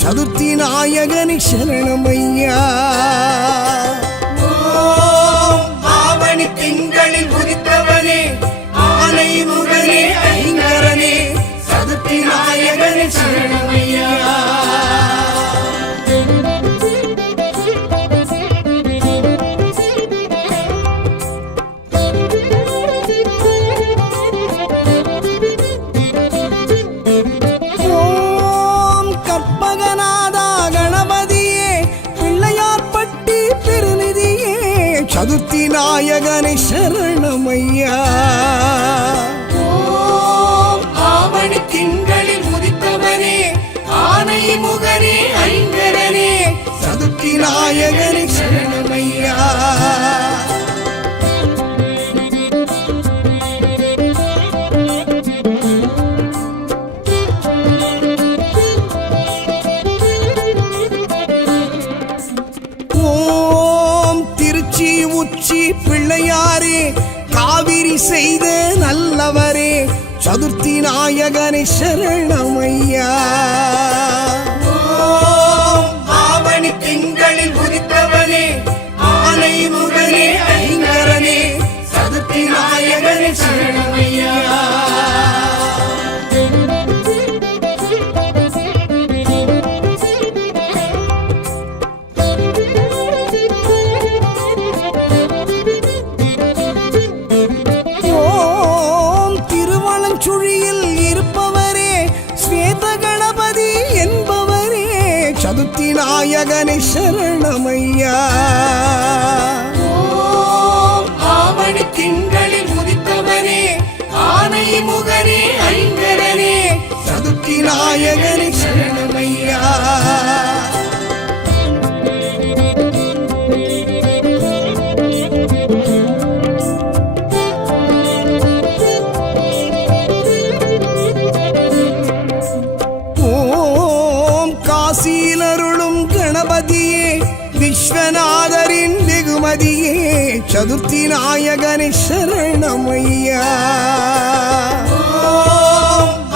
சதுர்த்தி நாயகனே சரணமையா. ஆவணி திங்களில் உதித்தவனே ஆனை முகனே ஐங்கரனே சதுர்த்தி நாயகனே சரணமையா. சதுர்த்தி நாயகனே சரணமையா. ஆவணி திங்களில் உதித்தவனே ஆனை முகனே ஐங்கரனே சதுர்த்தி நாயகனே சரணமையா. உச்சி பிள்ளையாரே காவிரி செய்த நல்லவரே சதுர்த்தி நாயகனே சரணமையா. ஆவணி திங்களில் உதித்தவனே ஆனை முகனே ஐங்கரனே சதுர்த்தி நாயகனே சரணமையா. சதுர்த்தி நாயகனே சரணமையா. ஆவணி திங்களில் உதித்தவனே ஆனை முகனே ஐங்கரனே சதுர்த்தி நாயகனே சரணமையா. காசியிலருளும் கணபதியே விஸ்வநாதரின் வெகுமதியே சதுர்த்தி நாயகனே சரணமையா.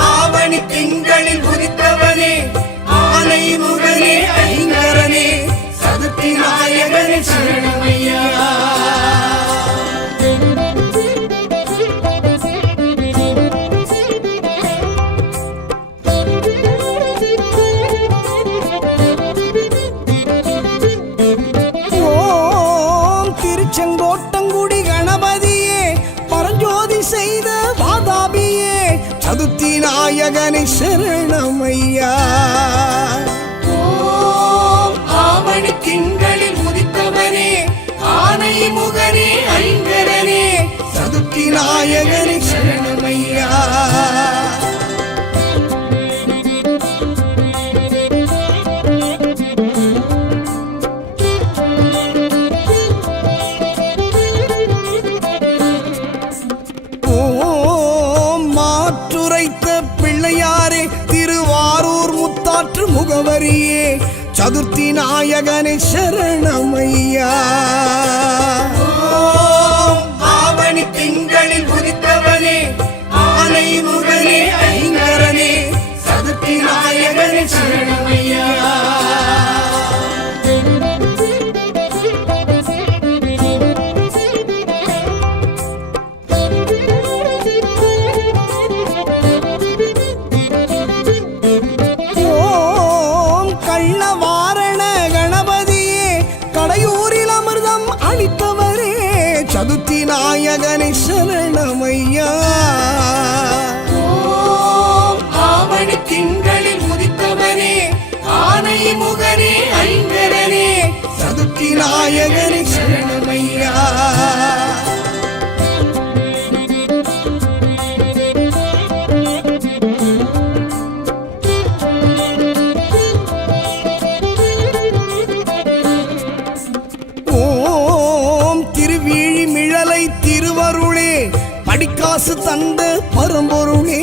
ஆவணி திங்களில் உதித்தவனே ஆனை முகனே ஐங்கரனே சதுர்த்தி நாயகனே சரணமையா. செங்கோட்டங்குடி கணபதியே பரஞ்சோதி செய்த வாதாபியே சதுர்த்தி நாயகனே சரணமையா. ஆவணி திங்களில் உதித்தவனே ஆனை முகனே ஐங்கரனே சதுர்த்தி நாயகனே சரணமையா. பிள்ளையாரே திருவாரூர் முத்தாற்று முகவரியே சதுர்த்தி நாயகனே சரணமையா. ஆவணி திங்களில் உதித்தவனே ஆனை முகனே ஐங்கரனே சதுர்த்தி நாயகனே சரணமையா. சதுர்த்தி நாயகனே சரணமையா. ஆவணி திங்களில் உதித்தவனே ஆனை முகனே ஐங்கரனே சதுர்த்தி நாயகனே சரணமையா. பரிசு தந்த பரம்பொருளே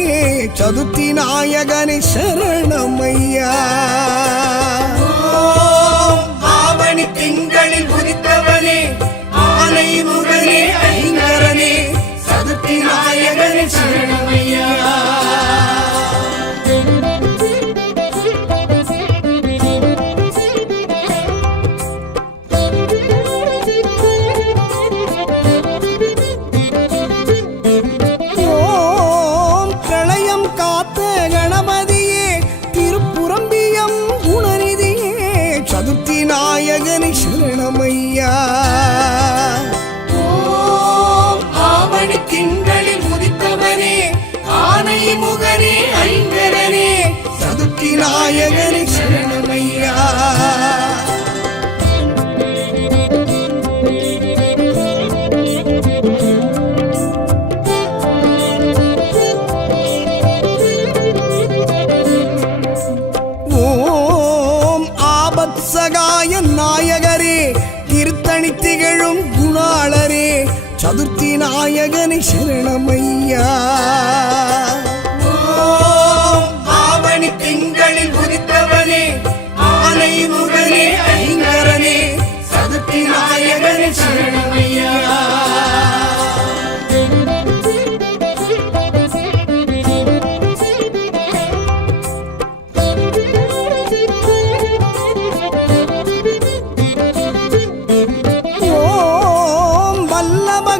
சதுர்த்தி நாயகனை சரணமையா. ஆவணி திங்களில் உதித்தவனே ஆனை முகனே ஐங்கரனே சதுர்த்தி நாயகனை சரணமையா. நாயகனை சரணமையா. ஆவணி திங்களில் உதித்தவனே ஆனை முகனே ஐங்கரனே சதுர்த்தி நாயகனை சரணமையா. சகாய நாயகரே திருத்தணி திகழும் குணாளரே சதுர்த்தி நாயகனை சரணமையா. ஆவணி திங்களில் உதித்தவனே ஆனை முகனே ஐங்கரனே சதுர்த்தி நாயகனை சரணமையா.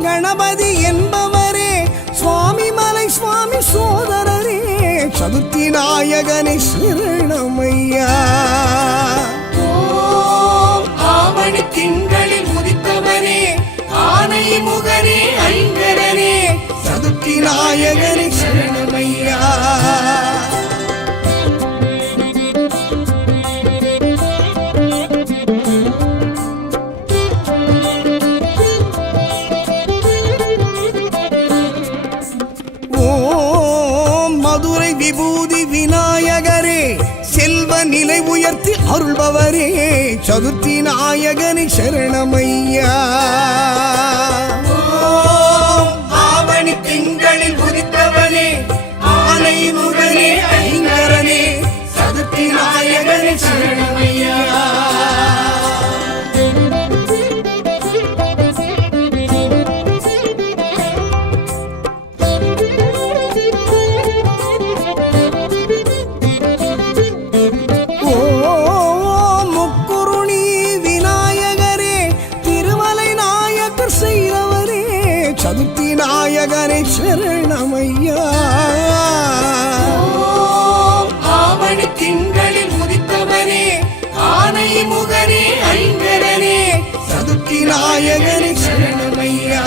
கணபதி என்பவரே சுவாமி மலை சுவாமி சோதரரே சதுர்த்தி நாயகனை சரணமையா. ஆவணி திங்களில் உதித்தவனே ஆனை முகனே ஐங்கரனே சதுர்த்தி நாயகனை சரணமையா. மதுரை விபூதி விநாயகரே செல்வ நிலை உயர்த்தி அருள்பவரே சதுர்த்தி நாயகனை சரணமையா. ஆவணி திங்களில் உதித்தவனே ஆனை முகனே ஐங்கரனே சதுர்த்தி நாயகனை சரணமையா. சதுர்த்தி நாயகனை சரணமையா. ஆவணி திங்களில் உதித்தவனே ஆனை முகனே ஐங்கரனே சதுர்த்தி நாயகனை சரணமையா.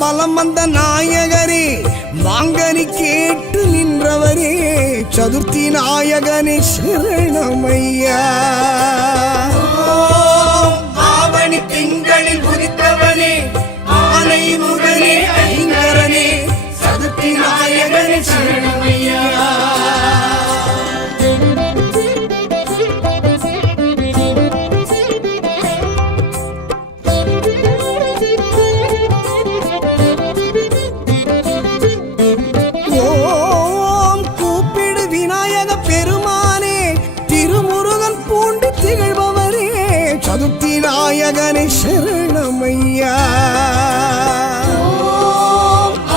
பலம் வந்த நாயகரே மாங்கனி கேட்டு நின்றவரே சதுர்த்தி நாயகனை சரணமையா. ஆவணி திங்களில் உதித்தவனே ஆனை முகனே ஐங்கரனே சதுர்த்தி நாயகனை சரணமையா. சதுர்த்தி நாயகனை சரணமையா.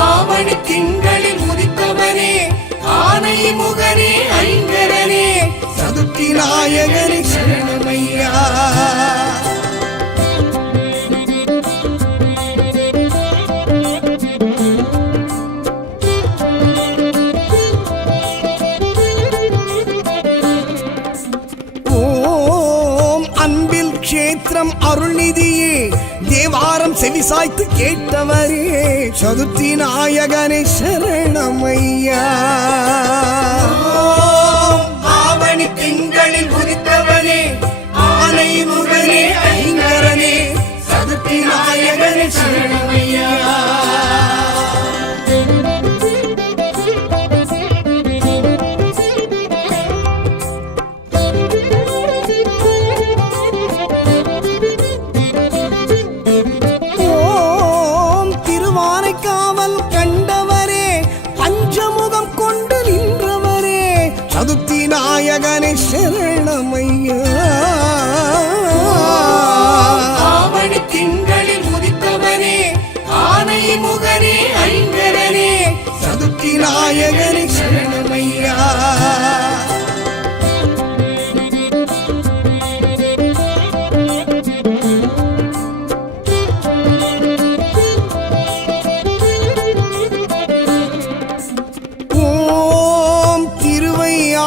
ஆவணி திங்களில் உதித்தவனே ஆனை முகனே ஐங்கரனே சதுர்த்தி நாயகனை சரணமையா. கஷேத்திரம் அருள்நிதியே தேவாரம் செவிசாய்த்து கேட்டவரே சதுர்த்தி நாயகனை சரணமையா. ஆவணி திங்களில் உதித்தவனே ஆனை முகனே ஐங்கரனே சதுர்த்தி நாயகனை சரணமையா. நாயகனே சரணமையா. ஆவணி திங்களில் உதித்தவனே ஆனை முகனே ஐங்கரனே சதுர்த்தி நாயகனே சரணமையா.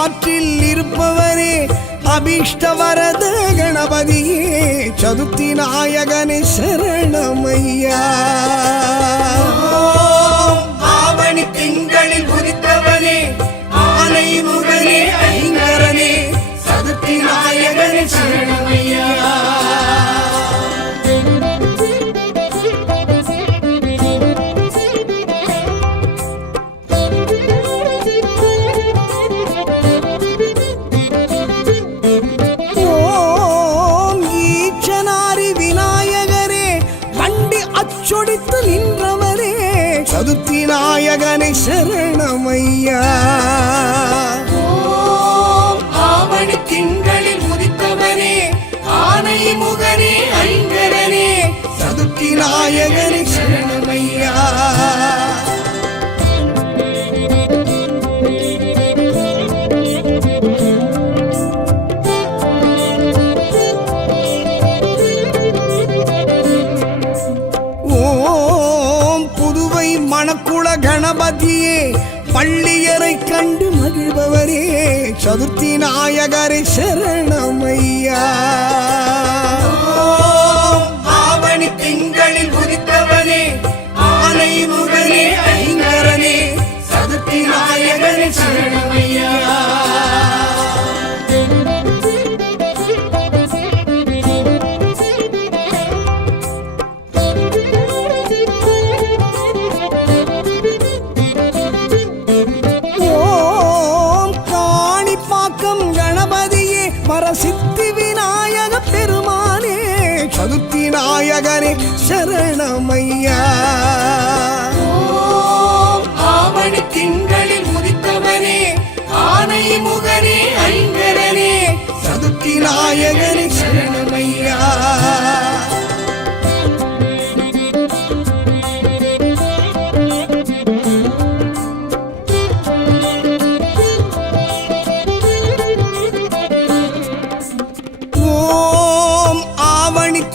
ஆற்றில் இருப்பவரே அபீஷ்டவரத கணபதியே சதுர்த்தி நாயகனே சரணமையா. ஆவணி திங்களில் உதித்தவனே ஆனை முகனே ஐங்கரனே சதுர்த்தி நாயகனே சரணமையா. சொடித்து நின்றவரே சதுர்த்தி நாயகனை சரணமையா. ஆவணி திங்களில் உதித்தவனே ஆனை முகனே ஐங்கரனே சதுர்த்தி நாயகனை சரணமையா. மணக்குள கணபதியே பள்ளியரை கண்டு மகிழ்பவரே சதுர்த்தி நாயகரை சரணமையா. ஆவணி திங்களில் உதித்தவனே ஆனை முகனே ஐங்கரனே சதுர்த்தி நாயகனே சரணமையா. சித்தி விநாயக பெருமானே சதுர்த்தி நாயகனே சரணமையா. ஆவணி திங்களில் உதித்தவனே ஆனை முகனே ஐங்கரனே சதுர்த்தி நாயகனே சரணமையா.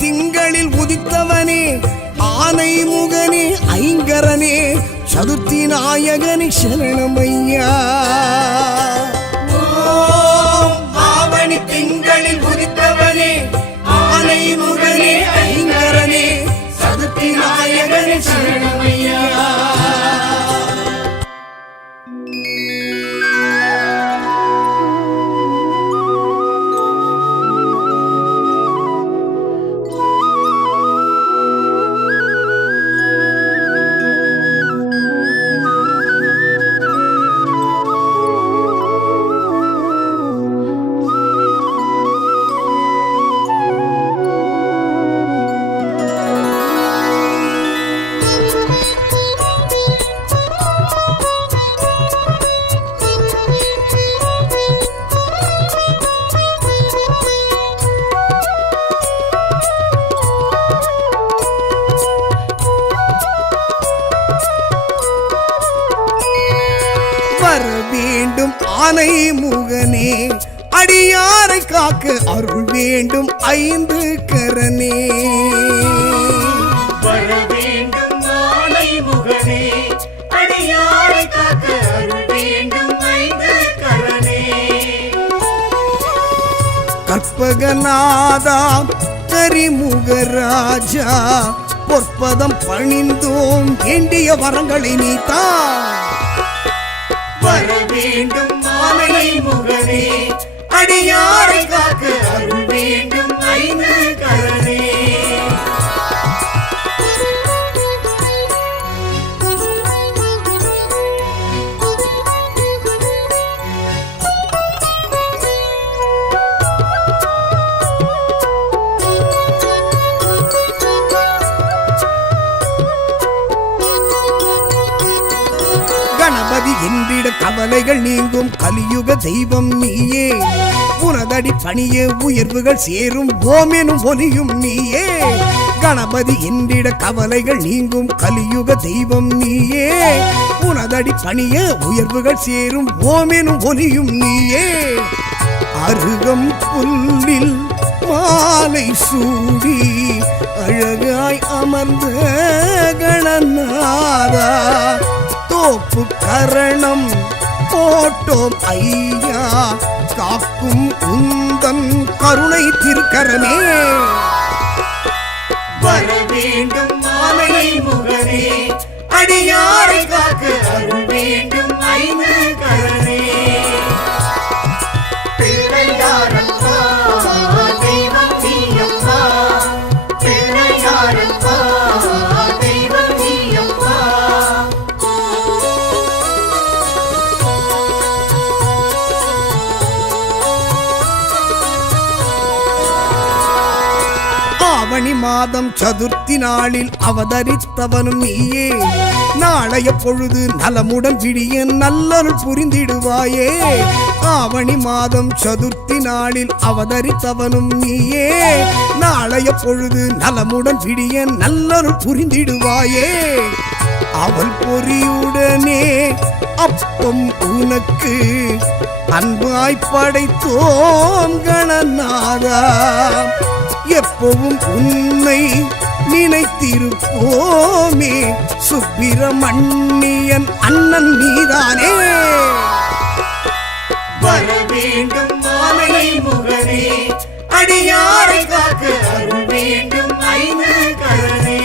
திங்களில் உதித்தவனே ஆனை முகனே ஐங்கரனே சதுர்த்தி நாயகனே சரணமையா. ஆவணி திங்களில் உதித்தவனே ஆனை முகனே ஐங்கரனே சதுர்த்தி நாயகனே சரணமையா. வேண்டும் ஆனை முகனே அடியாரை காக்க அருள் வேண்டும் ஐந்து கரனே. வர வேண்டும் ஆனை முகனே அடியாரை காக்க அருள் வேண்டும் ஐந்து கரனே. கற்பகநாதா கரிமுகராஜா பொற்பதம் பணிந்தோம் வேண்டிய வரங்களை நீத்தா. வர வேண்டும் ஆனை முகனே அடியாரை காக்க அருள் வேண்டும் ஐந்து கரனே. கணபதி என்றிட கவலைகள் நீங்கும் கலியுக தெய்வம் நீயே உனதடி பணியே உயர்வுகள் சேரும் ஓமெனும் ஒலியும் நீயே கணபதி என்றிட கவலைகள் நீங்கும் கலியுக தெய்வம் நீயே உனதடி பணியே உயர்வுகள் சேரும் ஓமெனும் ஒலியும் நீயே அருகம் புல்லில் மாலை சூடி அழகாய் அமர்ந்த கணநாதா தோப்பு கரணம் போட்டோம் ஐயா காக்கும் உந்தன் கருணை திருக்கரமே வர வேண்டும் ஆனை முகனே அடியாரை காக்க அருள் வேண்டும் ஐந்து கரணே பிள்ளையாரப்பா தெய்வம் நீயப்பா பிள்ளையாரப்பா தெய்வம் நீயப்பா ஆவணி மாதம் சதுர்த்தி நாளில் அவதரித்தவனும் நீயே நாளைய பொழுது நலமுடன் விடிய நல்லருள் புரிந்திடுவாயே ஆவணி மாதம் சதுர்த்தி நாளில் அவதரித்தவனும் நீயே நாளைய பொழுது நலமுடன் விடிய நல்லருள் புரிந்திடுவாயே அவள் பொறியுடனே அப்பம் உனக்கு அன்பாய் படைத்தோம் கணநாதா எப்பவும் உன்னை நினைத்திருப்போமே சுப்பிரமணியன் அண்ணன் நீதானே வர வேண்டும் ஆனை முகனே அடியாரை காக்க அருள் வேண்டும் ஐந்து கரணே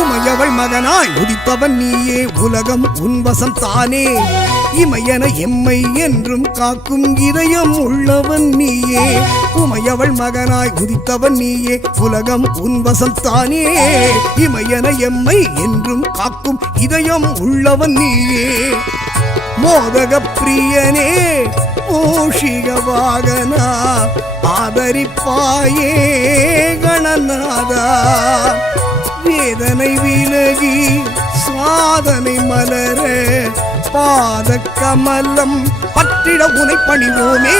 உமையவள் மகனாய் உதித்தவன் நீயே உலகம் உன்வசம் தானே இமையன எம்மை என்றும் காக்கும் இதயம் உள்ளவன் நீயே உமையவள் மகனாய் உதித்தவன் நீயே உலகம் உன்வசம் தானே இமையன எம்மை என்றும் காக்கும் இதயம் உள்ளவன் நீயே மோதக பிரியனே மூஷிக வாகனா ஆதரிப்பாயே கணநாதா வேதனை விலகி சாதனை மலர பாத கமலம் பற்றிட உனை பணிவோமே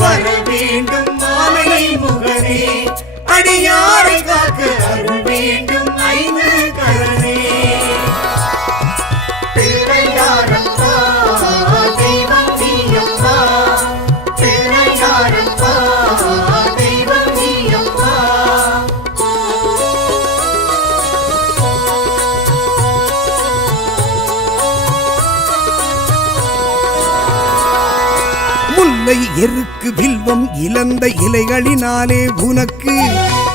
வர வேண்டும் ஆனை முகனே அடியாரை காக்க அருள் வேண்டும் ஐந்து கரணே பிள்ளையாரப்பா தெய்வம் நீயப்பா பிள்ளையாரப்பா தெய்வம் நீயப்பா முல்லை எருக்கு வில்வம் இழந்த இலைகளினாலே உனக்கு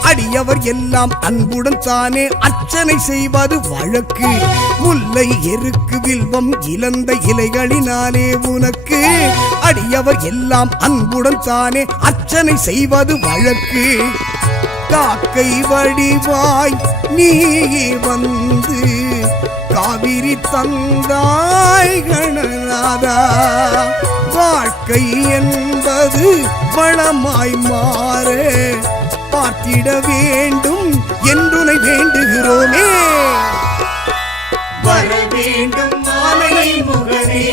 அடியவர் எல்லாம் அன்புடன் தானே அர்ச்சனை செய்வது வழக்கு முல்லை எருக்கு வில்வம் இழந்த இலைகளினாலே உனக்கு அடியவர் எல்லாம் அன்புடன் தானே அர்ச்சனை செய்வது வழக்கு காக்கை வடிவாய் நீயே வந்து காவிரி தந்தாய் கணநாதா வாழ்க்கை என்பது வளமாய் மாற பார்த்திட வேண்டும் என்றுனை வேண்டுகிறோமே வர வேண்டும் ஆனை முகனே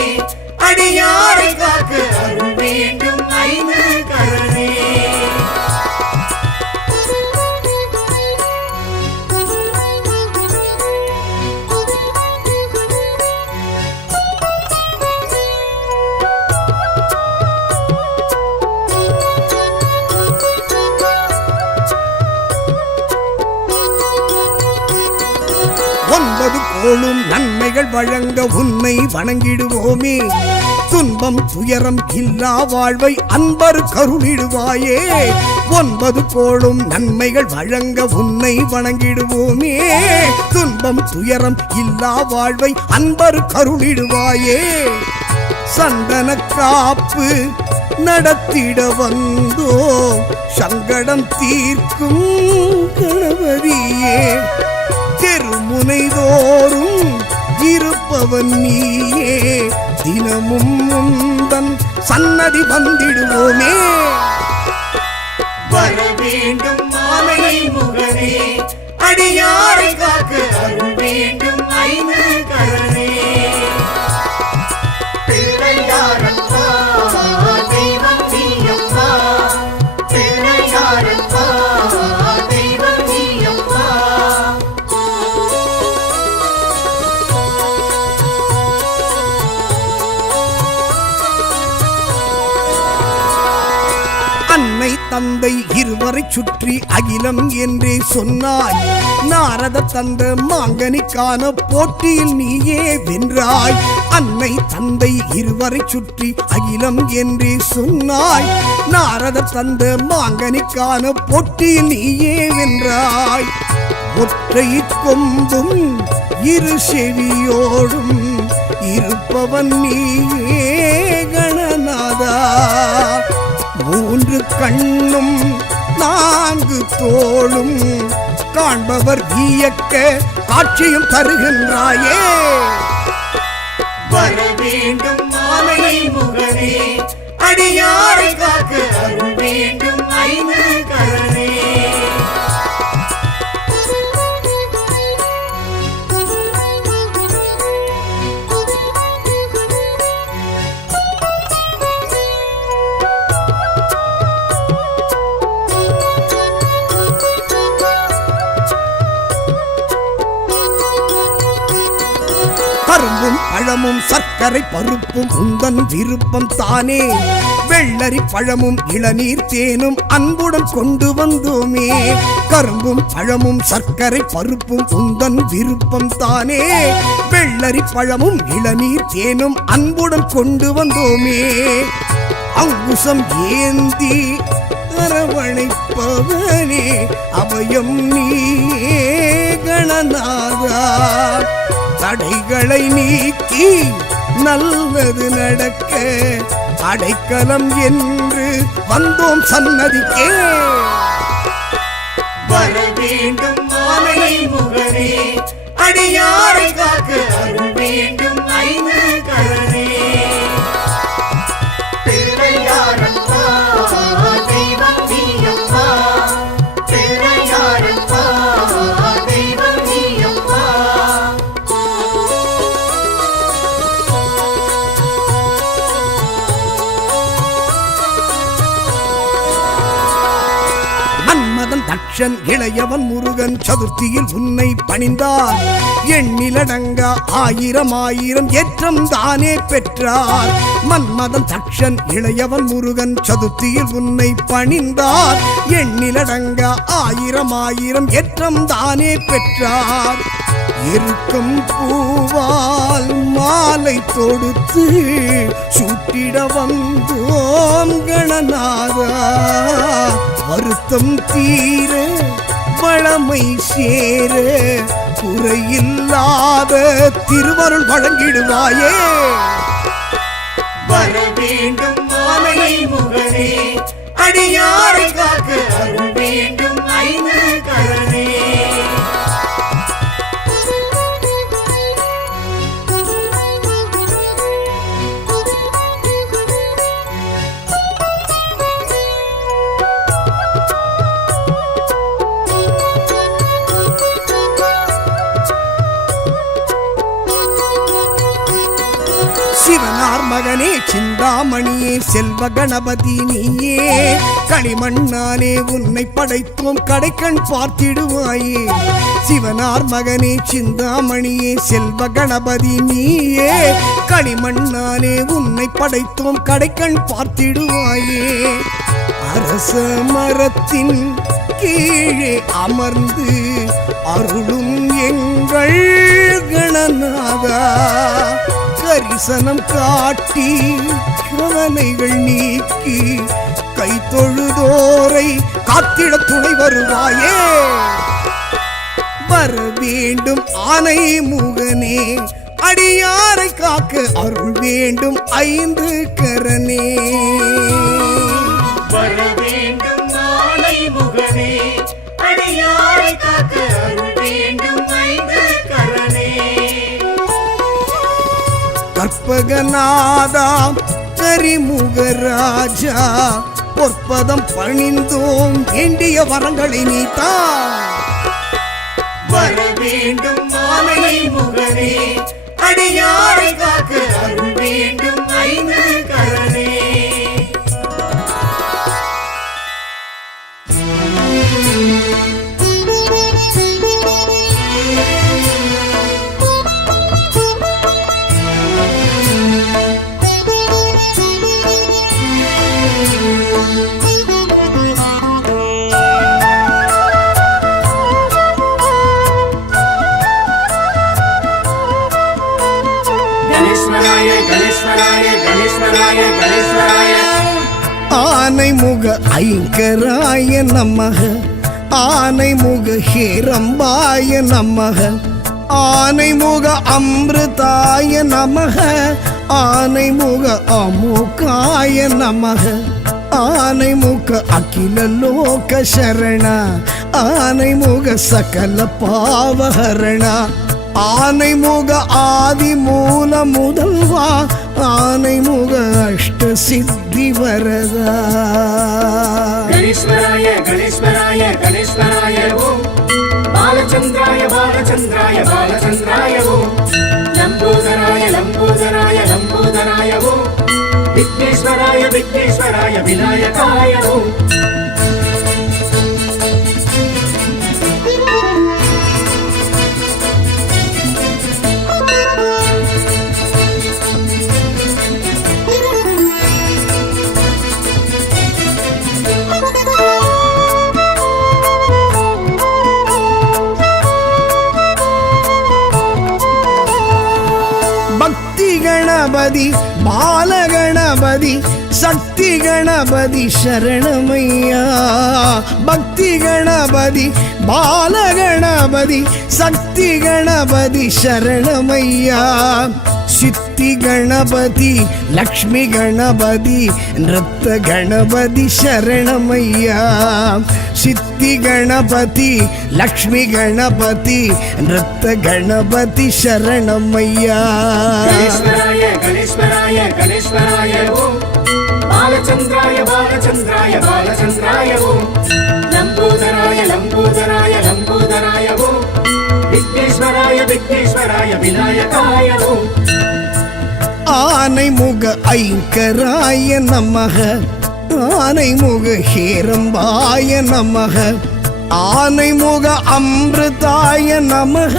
அடியாரை காக்க அருள் வேண்டும் ஐந்து கரணே ஒன்பது கோளும் நன்மைகள் வழங்க உன்னை வணங்கிடுவோமே துன்பம் துயரம் இல்லா வாழ்வை அன்பர் கருளிடுவாயே ஒன்பது கோளும் நன்மைகள் வழங்க உன்னை வணங்கிடுவோமே துன்பம் துயரம் இல்லா வாழ்வை அன்பர் கருளிடுவாயே சந்தன காப்பு நடத்திட வந்தோ சங்கடம் தீர்க்கும் கணபதியே தெருமுனைதோறும் இருப்பவன் நீயே தினமும் முந்தன் சன்னதி வந்திடுவோமே வர வேண்டும் மாமலை முகனே அடியாரை காக்க அருள் வேண்டும் ஐந்து கரனே பிள்ளையாரப்பா தெய்வம் நீயப்பா பிள்ளையாரப்பா தெய்வம் நீயப்பா அன்னை தந்தை இருவரை சுற்றி அகிலம் என்றே சொன்னாய் நாரத தந்த மாங்கனிக்கான போட்டியில் நீயே வென்றாய் அன்னை தந்தை இருவரை சுற்றி அகிலம் என்றே சொன்னாய் நாரத தந்த மாங்கனிக்கான போட்டியில் நீயே வென்றாய் ஒற்றை கொம்பும் இரு செவியோடும் இருப்பவன் நீயே கணநாதா மூன்று கண்ணும் நான்கு தோளும் காண்பவர் வியக்க காட்சியும் தருகின்றாயே வர வேண்டும் மாமலை முகனே அடியாரை காக்க அருள் வேண்டும் ஐந்து கரனே கரும்பும் பழமும் சர்க்கரை பருப்பும் உந்தன் விருப்பம் தானே வெள்ளரி பழமும் இளநீர் தேனும் அன்புடன் கொண்டு வந்தோமே கரும்பும் பழமும் சர்க்கரை பருப்பும் உந்தன் விருப்பம் தானே வெள்ளரி பழமும் இளநீர் தேனும் அன்புடன் கொண்டு வந்தோமே அங்குசம் ஏந்தி அரவணைப்பவனே அபயம் நீயே கணநாதா தடைகளை நீக்கி நல்லது நடக்க அடைக்கலம் என்று வந்தோம் சன்னதிக்கே வர வேண்டும் மாமலை முகனே அடியாரை காக்க அருள் வேண்டும் ஐந்து கரனே பிள்ளையாரப்பா தெய்வம் நீயப்பா பிள்ளையாரப்பா தெய்வம் நீயப்பா மன்மதன் தட்சன் இளையவன் முருகன் சதுர்த்தியில் உன்னை பணிந்தார் எண்ணிலடங்கா ஆயிரம் ஆயிரம் ஏற்றம் தானே பெற்றார் மன்மதன் தட்சன் இளையவன் முருகன் சதுர்த்தியில் உன்னை பணிந்தார் எண்ணிலடங்கா ஆயிரம் ஆயிரம் ஏற்றம் தானே பெற்றார் இருக்கும் பூவால் மாலை தொடுத்து சூட்டிட வந்தோம் கணநாதா வருத்தம் தீர வளமை சேர குறையில்லாத திருவருள் வழங்கிடுவாயே வர வேண்டும் மாமலை முகனே அடியாரை காக்க அருள் வேண்டும் ஐந்து கரனே சிவனார் மகனே சிந்தாமணியே செல்வ கணபதி நீயே களிமண்ணாலே உன்னை படைத்தோம் கடைக்கண் பார்த்திடுவாயே சிவனார் மகனே சிந்தாமணியே செல்வ கணபதி நீயே களிமண்ணாலே உன்னை படைத்தோம் கடைக்கண் பார்த்திடுவாயே அரச மரத்தின் கீழே அமர்ந்து அருளும் எங்கள் கணநாதா கரிசனம் காட்டி கவலைகள் நீக்கி கை தொழுதோரை காத்திட துணை வருவாயே வர வேண்டும் ஆனை முகனே அடியாரை காக்க அருள் வேண்டும் ஐந்து கரனே. வர வேண்டும் மாலை முகனே, அடியாரை காக்க அருள் வேண்டும் ஐந்து கரனே. கற்பகநாதாம் கரிமுகராஜா, பொற்பதம் பணிந்தோம் வேண்டிய வரங்களை நீத்தா. வர வேண்டும் மாலை முகனே, அடியாரை காக்க அருள் வேண்டும் ஐந்து கரனே. கணேஸ்வராய கணேஸ்வராய கணேஸ்வராய கணேஸ்வராய. ஆனைமுக ஐங்கராய நமக, ஆனைமுக ஹேரம்பாய நமக, ஆனைமுக அமிர்தாய நமக, ஆனைமுக அமுகாய நமக, ஆனைமுக அகில லோக சரண, ஆனைமுக சகல பாவஹரண, ஆனைமுக ஆதி மூல முதல்வா, ஆனைமுக அஷ்ட சித்தி வரதா. கணேஸ்வராய கணேஸ்வராய கணேஸ்வராய ஓம். பாலச்சந்திராய பாலச்சந்திராய பாலச்சந்திராய ஓம். லம்போதராய லம்போதராய லம்போதராய ஓம். விக்னேஸ்வராய விக்னேஸ்வராய விநாயகாய ஓம். கணபதி பாலகணபதி சக்தி கணபதி சரணமையா. பக்தி கணபதி பாலகணபதி சக்தி கணபதி சரணமையா. சித்தி கணபதி லக்ஷ்மி கணபதி நிருத்த கணபதி சரணமையா. சித்தி கணபதி லக்ஷ்மி கணபதி நிருத்த கணபதி சரணமையா. கணேஸ்வராய கணேஸ்வராய கணேஸ்வராய ஓம். பாலச்சந்திராய பாலச்சந்திராய பாலச்சந்திராய ஓம். லம்போதராய லம்போதராய லம்போதராய ஓம். விக்னேஸ்வராய விக்னேஸ்வராய விநாயகாய ஓம். ஆனைமுக ஐங்கராய நமக, ஆனைமுக ஹேரம்பாய நமக, ஆனைமுக அமிர்தாய நமக,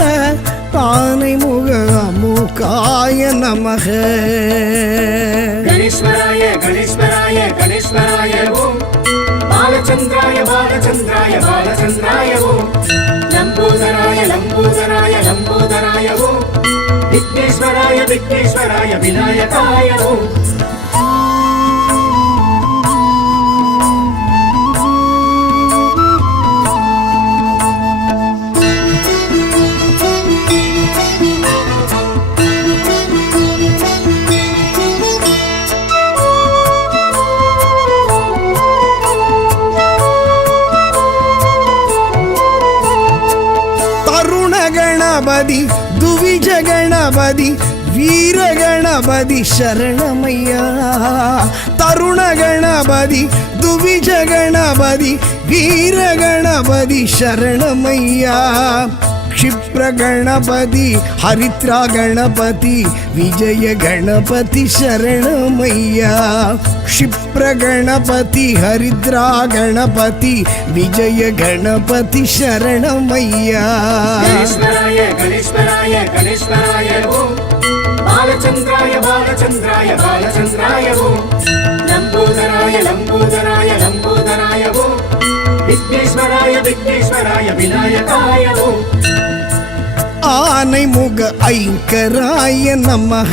ஆனைமுக அமுகாய நமக. கணேஸ்வராய கணேஸ்வராய கணேஸ்வராய ஓம். பாலச்சந்திராய பாலச்சந்திராய பாலச்சந்திராய ஓம். லம்போதராய லம்போதராய லம்போதராய ஓம். விக்னேஸ்வராய விக்னேஸ்வராய விநாயகாய ஓம். கணபதி துவிஜ கணபதி வீர கணபதி சரணமையா. தருண கணபதி துவிஜ கணபதி வீர கணபதி சரணமையா. क्षिप्र गणपति हरिद्रा गणपति विजय गणपति शरणमैया. क्षिप्र गणपति हरिद्रा गणपति विजय गणपति शरणमैया. गणेश्वराय गणेश्वराय गणेश्वराय ओम. बालचंद्राय बालचंद्राय बालचंद्राय ओम. लंबोदराय लंबोदराय लंबोदराय ओम. विघ्नेश्वराय विघ्नेश्वराय विनायकाय ओम. ஆனைமுக ஐங்கராய நமக,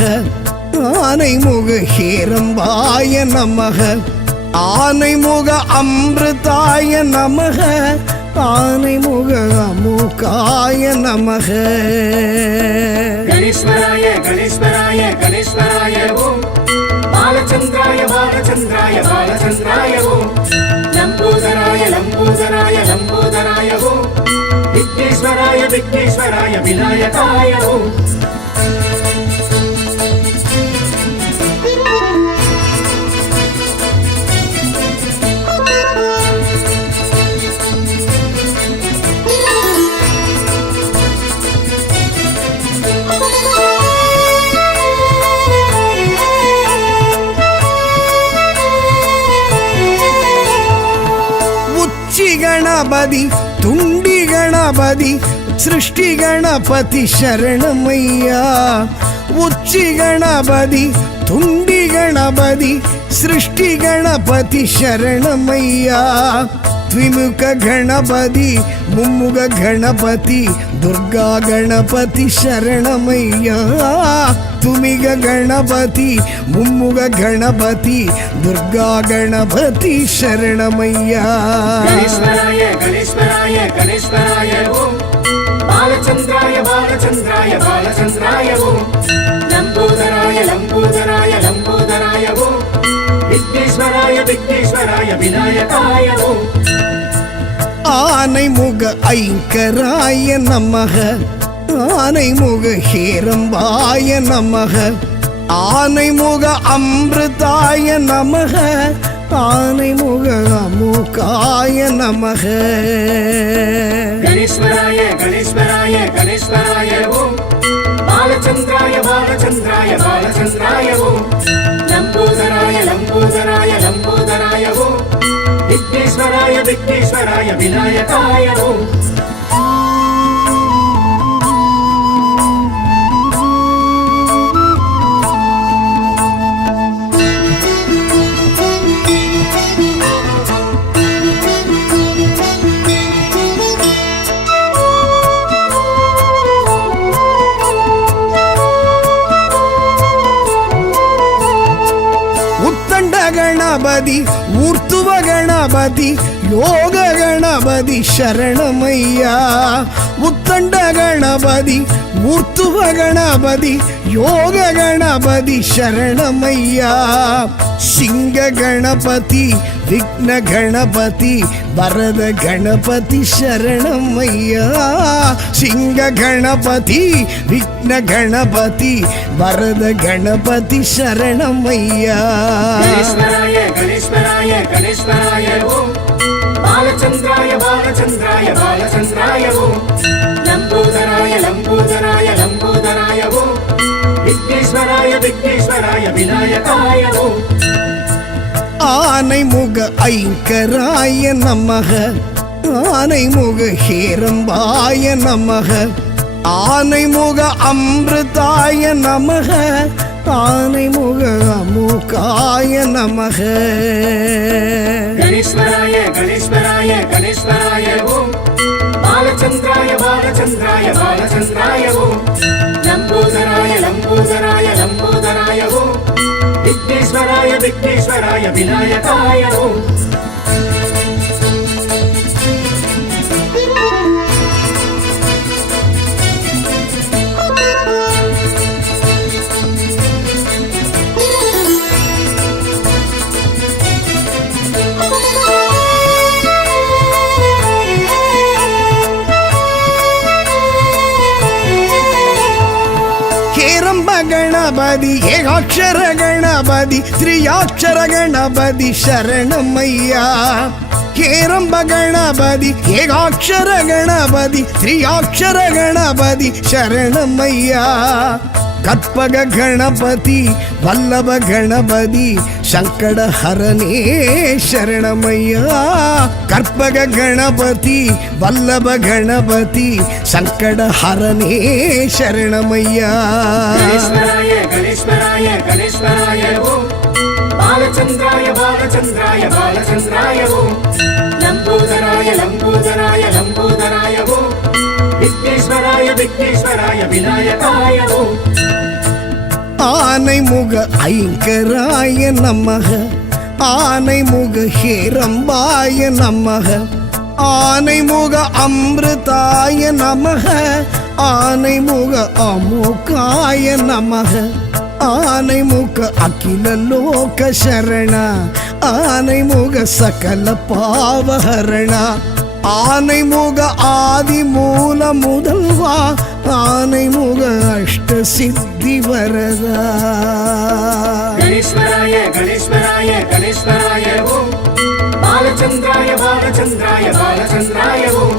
ஆனைமுக ஹேரம்பாய நமக, ஆனைமுக அமிர்தாய நமக, ஆனைமுக அமுகாய நமக. கணேஸ்வராய கணேஸ்வராய கணேஸ்வராய ஓம். பாலச்சந்திராய பாலச்சந்திராய பாலச்சந்திராய ஓம். லம்போதராய லம்போதராய லம்போதராய ஓம். விக்னேஸ்வராய விக்னேஸ்வராய விநாயகாய ஓம். गणपति तुंडी गणपति सृष्टि गणपति शरणमय्या. उच्ची गणपति तुंडी गणपति सृष्टि गणपति शरणमय्या. द्विमुख गणपति मुम्मुख गणपति दुर्गा गणपति शरणमय्या. तुमिग गणपति मुम्मुख गणपति दुर्गा गणपति शरणमय्या. गणेश्वराय गणेश्वराय गणेश्वराय ओम. बालचंद्राय बालचंद्राय बालचंद्राय ओम. लंबोदराय लंबोदराय लंबोदराय ओम. विघ्नेश्वराय विघ्नेश्वराय विनायकाय ओम. आनैमुग ऐंकराय नमः. आनैमुग हेरम्बाय नमः. आनैमुग अमृताय नमः. आनैमुग अमुकाय नमः. गणेश्वराय गणेश्वराय गणेश्वराय ओम. बालचंद्राय बालचंद्राय बालचंद्राय ओम. लंबोदराय लंबोदराय लंबोदराय ओम. विघ्नेश्वराय विघ्नेश्वराय विनायकाय ओम. गणपति ऊर्ध्व गणपति योग गणपति शरणमय्या. उत्तंड गणपति ऊर्ध्व गणपति योग गणपति शरणमय्या. सिंह गणपति विघ्न गणपति वरद गणपति शरणमय्या. सिंह गणपति विघ्न गणपति वरद गणपति शरणमय्या. गणेश्वराय गणेश्वराय गणेश्वराय ओम. बालचंद्राय बालचंद्राय बालचंद्राय ओम. लंबोदराय लंबोदराय लंबोदराय ओम. विघ्नेश्वराय विघ्नेश्वराय विनायकाय ओम. आनैमुग ऐंकराय नमः. आनैमुग हेरम्बाय नमः. आनैमुग अमृताय नमः. आनैमुग अमुकाय नमः. गणेश्वराय गणेश्वराय गणेश्वराय ओम. बालचंद्राय बालचंद्राय बालचंद्राय ओम. लंबोदराय लंबोदराय लंबोदराय ओम. विघ्नेश्वराय विघ्नेश्वराय विनायकाय ओम. गणपति एकाक्षर गणपति त्रियाक्षर गणपति शरणमय्या. हेरंब गणपति एकाक्षर गणपति त्रियाक्षर गणपति शरणमय्या. कत्पग गणपति वल्लभ गणपति संकट हरणे शरणमय्या. कर्पग गणपति वल्लभ गणपति संकट हरणे शरणमय्या. गणेश्वराय गणेश्वराय गणेश्वराय ओम. बालचंद्राय बालचंद्राय बालचंद्राय ओम. लंबोदराय लंबोदराय लंबोदराय ओम. विघ्नेश्वराय विघ्नेश्वराय विनायकाय ओम. आनैमुग ऐंकराय नमः. आनैमुग हेरम्बाय नमः. ஆனைமுக அமிர்தாய நமக ஆனைமுக அமுகாய நமக ஆனைமுக அகில லோக சரண ஆனைமுக சகல பாவஹரண ஆனைமுக ஆதி மூல முதல்வா ஆனைமுக அஷ்ட சித்தி வரதா கணேஸ்வராய கணேஸ்வராய கணேஸ்வராய ஓம் பாலச்சந்திராய பாலச்சந்திராய பாலச்சந்திராய ஓம்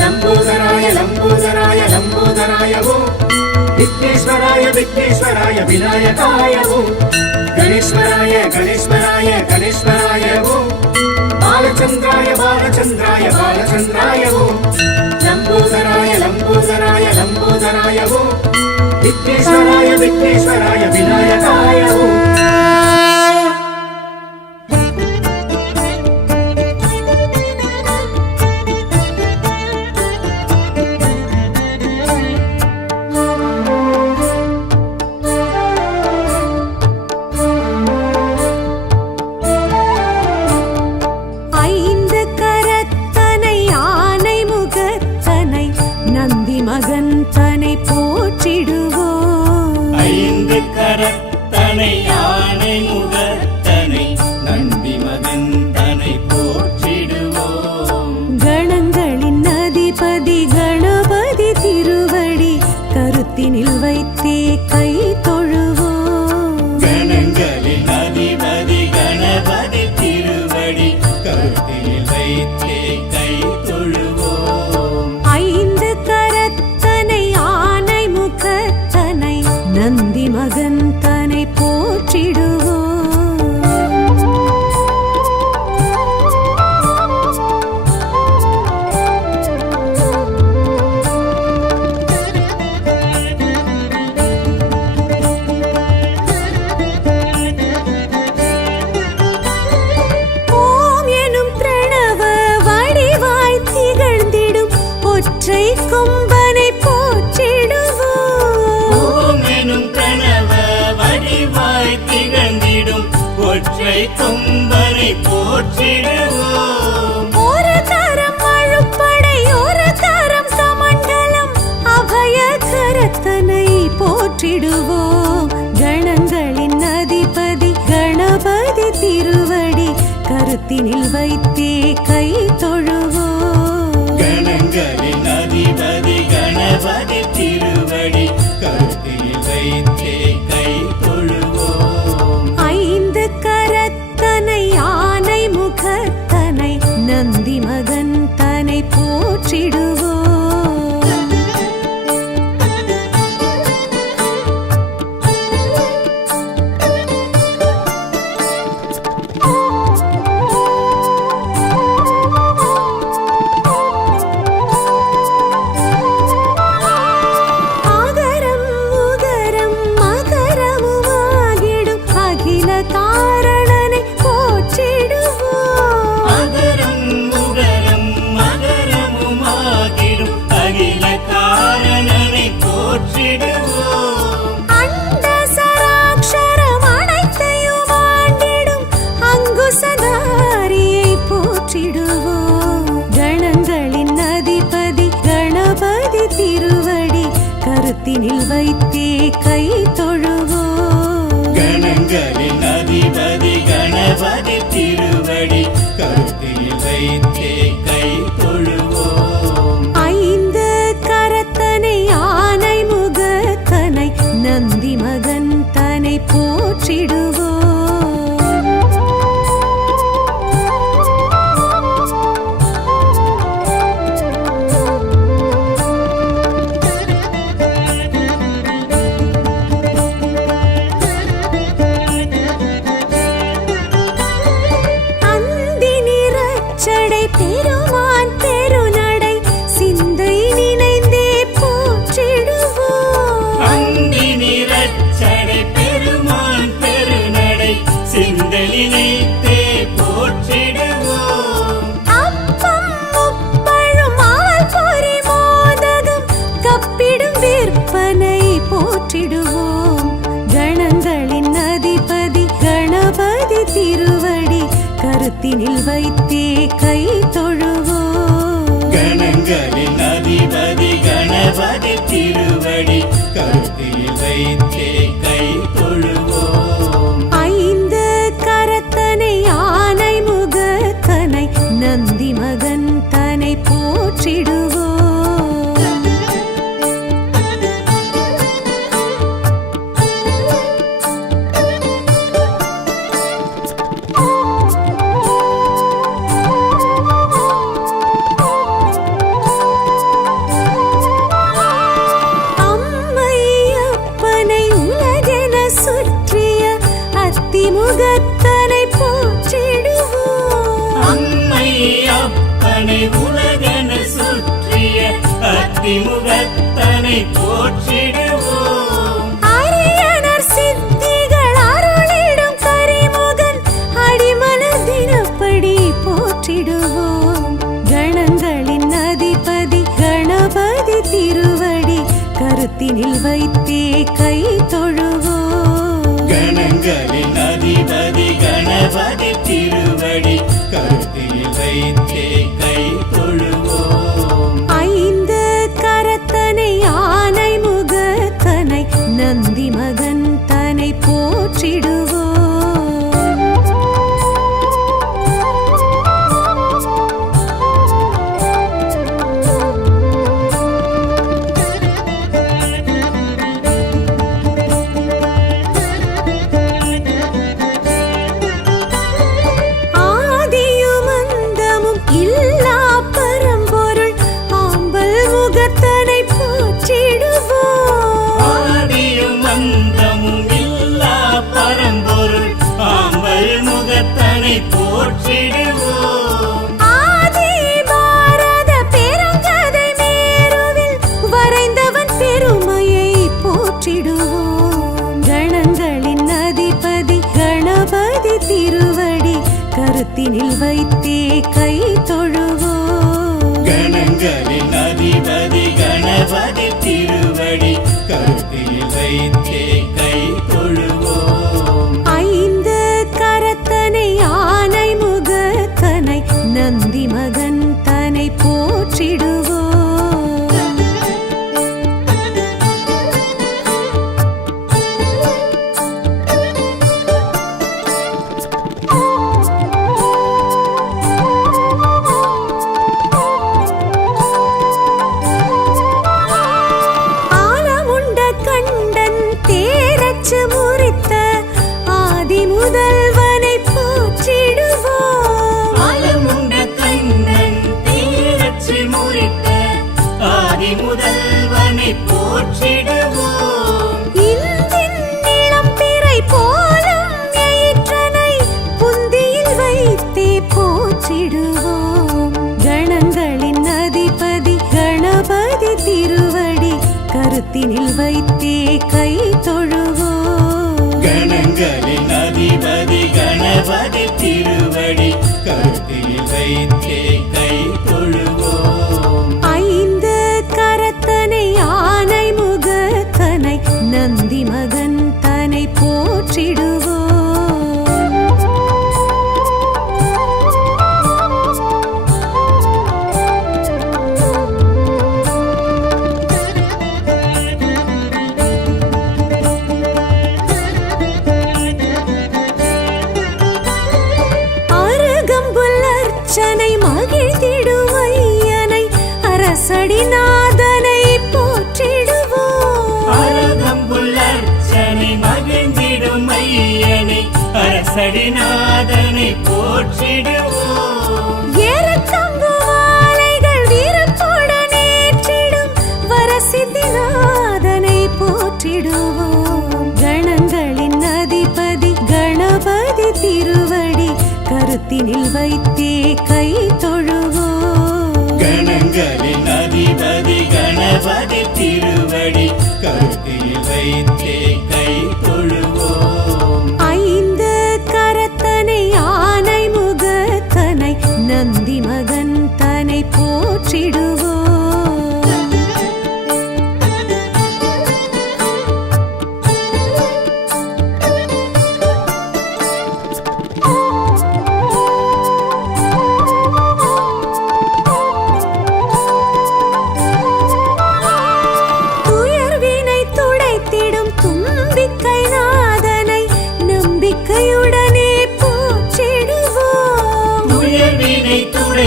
லம்போதராய லம்போதராய லம்போதராய ஓம் விக்னேஸ்வராய விக்னேஸ்வராய விநாயகாய ஓம் கணேஸ்வராய கணேஸ்வராய கணேஸ்வராய ஓம் பாலச்சந்திராய பாலச்சந்திராய பாலச்சந்திராய ஓம் லம்போதராய லம்போதராய லம்போதராய ஓம் விக்னேஸ்வராய விக்னேஸ்வராய விநாயகாய ஓம் மகந்தனை போற்றிடுவோம் ஐந்து கரத்தனை யானை முகத்தனை நந்தி மகந்தனை போற்றிடுவோம் கணங்களின் அதிபதி கணபதி திருவடி கருத்தினில் வைத்தே கை தொழுவோம் கணங்களின் அதிபதி கணபதி திருவடி கருத்தினில் வைத்தே கை தொழுவோம் ஐந்து கரத்தனை ஆனை முகத்தனை நந்தி மகந்தனை போற்றிடுவோம் ஓம் எனும் பிரணவ வடிவாய் திகழ்ந்திடும் ஒற்றை கொம்பனை போற்றிடுவோம் ஓம் எனும் கனவ வடிவாய் திகழ்ந்திடும் ஒற்றை கொம்பனை போற்றிடுவோம் ஒரு தரம் அழுப்படை ஒரு தரம் கமண்டலம் அபய கரத்தனை போற்றிடுவோம் கணங்களின் அதிபதி கணபதி திருவடி கருத்தினில் வைத்தே கை தொழுவோம் கணங்களின் அதிபதி கணபதி திருவடி கருத்தில் வைத்தே கை தொழுவோம் ஐந்து கரத்தனை ஆனை முகத்தனை நந்தி மகந்தனை போற்றிடுவோம் ஆகரம் உகரம் மகரமுமாகிடும் அகில காரணனை போற்றிடுவோம் அகரம் உகரம் மகரமுமாகிடும் அகில காரணனை போற்றிடுவோம் அண்ட சராட்சரம் அனைத்தையும் ஆண்டிடும் அங்குசதாரியை போற்றிடுவோம் கணங்களின் அதிபதி கணபதி திருவடி கருத்தினில் வைத்தே கை தொழுவோம் கணங்களின் அதிபதி கணபதி திருவடி கருத்தில் வைத்தே கை தொழுவோம் ஐந்து கரத்தனை ஆனை முகத்தனை நந்தி மகந்தனை போற்றிடுவோம் அந்தி நிறச்சடை பெருமான் பெருநடை சிந்தை நினைந்தே போற்றிடுவோம் அந்தி நிறச்சடை பெருமான் பெருநடை சிந்தலினைத்தே போற்றிடுவோம் அப்பம் முப்பழும் ஆல் பொறி மோதகம் கப்பிடும் விற்பனை போற்றிடுவோம் கணங்களின் அதிபதி கணபதி திருவடி கருத்தினில் வைத்தே கை தொழுவோம் கணங்களின் அதிபதி கணபதி திருவடி கருத்தில் வைத்தே கை தொழுவோம். ஐந்து கரத்தனை ஆனை முகத்தனை நந்தி மகன் தனை போற்றிடுவோம். முகத்தனை போற்றிடுவோம். அம்மை அப்பனை உலகென சுற்றிய அத்திமுகத்தனை போற்றிடுவோம். அரியனர் சித்திகள் அருளிடும் கரிமுகன் அடிமலர் தினப்படி போற்றிடுவோம். கணங்களின் அதிபதி கணபதி திருவடி கருத்தினில் வைத்தே கை தொழுவோம். கணங்களின் அதிபதி கணபதி திருவடி கருத்தில் வைத்தே கை தொழுவோம். ஐந்து கரத்தனை ஆனை முகத்தனை நந்தி மகன் தனை போற்றிடுவோம். போற்றிடுவோம். ஆதி பாரத பெருங்கதை மேருவில் வரைந்தவன் பெருமையை போற்றிடுவோம். கணங்களின் அதிபதி கணபதி திருவடி கருத்தினில் வைத்தே கை தொழுவோம். கணங்களின் அதிபதி கணபதி திருவடி கருத்தில் வைத்தே கை தொழுவோம். ஐந்து கரத்தனை ஆனை முகத்தனை நந்தி மகன் தனை போற்றிடுவோம். ஆலமுண்ட கண்டன் தேரச்சு முறித்த ஆதி முதல்வனை போற்றிடுவோம். ஆலமுண்ட கண்ணன் தேரச்சு முறித்த ஆதி முதல்வனை போற்றிடுவோம். இந்தின் இளம் பிறை போலும் எயிற்றனை புந்தியில் வைத்தே போற்றிடுவோம். கணங்களின் அதிபதி கணபதி திருவடி கருத்தினில் வைத்தே கை தொழுவோம். கணங்களின் அதிபதி கணபதி திருவடி கருத்தில் வைத்தே கை தொழுவோம். ஐந்து கரத்தனை ஆனை முகத்தனை நந்தி மகன் தனை போற்றிடுவோம். அருகம்புல் அர்ச்சனை மகிழ்ந்திடும் ஐயனை அரசடிநாதனை போற்றிடுவோம். அருகம்புல் அர்ச்சனை மகிழ்ந்திடும் ஐயனை அரசடிநாதனை போற்றிடுவோம். ஏறத்தங்கு மாலைகள் வீரத்துடன் ஏற்றிடும் வரசித்திநாதனை போற்றிடுவோம். கணங்களின் அதிபதி கணபதி திருவடி கருத்தினில் வைத்தே கை தொழுவோம். கணங்களின் அதிபதி கணபதி திருவடி கருத்தில் வைத்தே கை தொழுவோம். ஐந்து கரத்தனை ஆனை முகத்தனை நந்தி மகன் தனை போற்றிடுவோம்.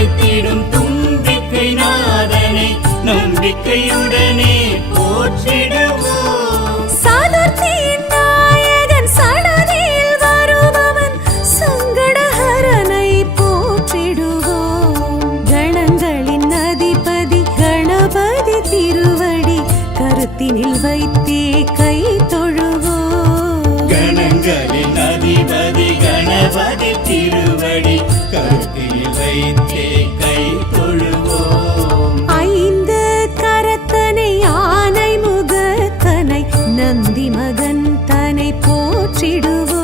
வைத்திடும் தும்பிக்கை நாதனை நம்பிக்கையுடனே போற்றிடுவோம். சதுர்த்தியின் நாயகன் சடதியில் வருபவன் சங்கடஹரனை போற்றிடுவோம். கணங்களின் அதிபதி கணபதி திருவடி கருத்தினில் வைத்தே கை தொழுவோம். கணங்களின் அதிபதி கணபதி திருவடி கருத்தில் வைத்தே கை தொழுவோம். ஐந்து கரத்தனை யானை முகத்தனை நந்தி மகன் தனை போற்றிடுவோம்.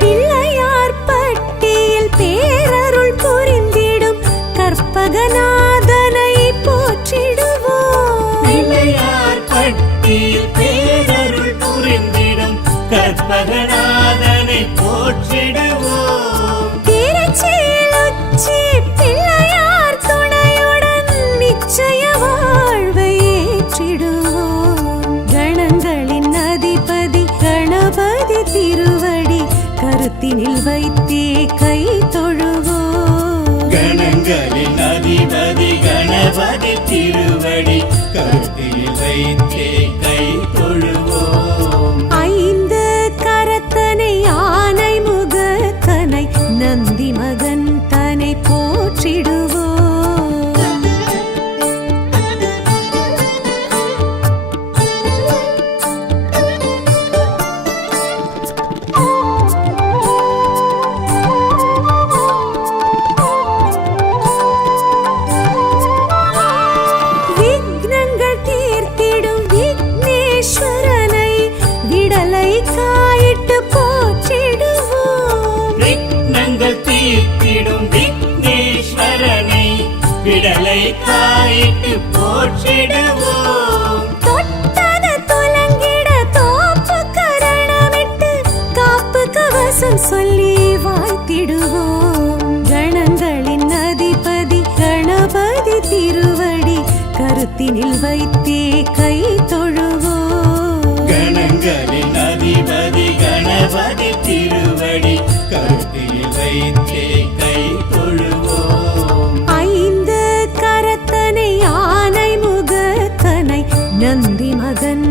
பிள்ளையார் பட்டியில் பேரருள் புரிந்திடும் கற்பகநாதனை போற்றிடுவோம். பிள்ளையார் பட்டியில் பேரருள் புரிந்திடும் கற்பகநாதனை போற்றிடுவோம். திருச்சியில் உச்சி பிள்ளையார் துணையுடன் நிச்சய வாழ்வை ஏற்றிடுவோம். கணங்களின் அதிபதி கணபதி திருவடி கருத்தினில் வைத்தே கை தொழுவோம். கணங்களின் அதிபதி கணபதி திருவடி கருத்தில் வைத்தே கை தொழுவோம். ஐந்து கரத்தனை யானை முகத்தனை நந்தி மகன் தனை போற்றிடுவோம். விக்னங்கள் தீர்த்திடும் விக்னேஸ்வரனை விடலை காயிட்டு போற்றிடுவோம். விக்னங்கள் தீர்த்திடும் விக்னேஸ்வரனை விடலை காயிட்டு போற்றிடுவோம். தொட்டது துலங்கிட தோப்பு கரணமிட்டு காப்பு கவசம் சொல்லி வாழ்த்திடுவோம். கணங்களின் அதிபதி கணபதி திருவடி கருத்தினில் வைத்தே கை தொழுவோம். கணங்களின் அதிபதி கணபதி திருவடி கருத்தில் வைத்தே கை தொழுவோம். ஐந்து கரத்தனை யானை முகத்தனை நந்தி மகன்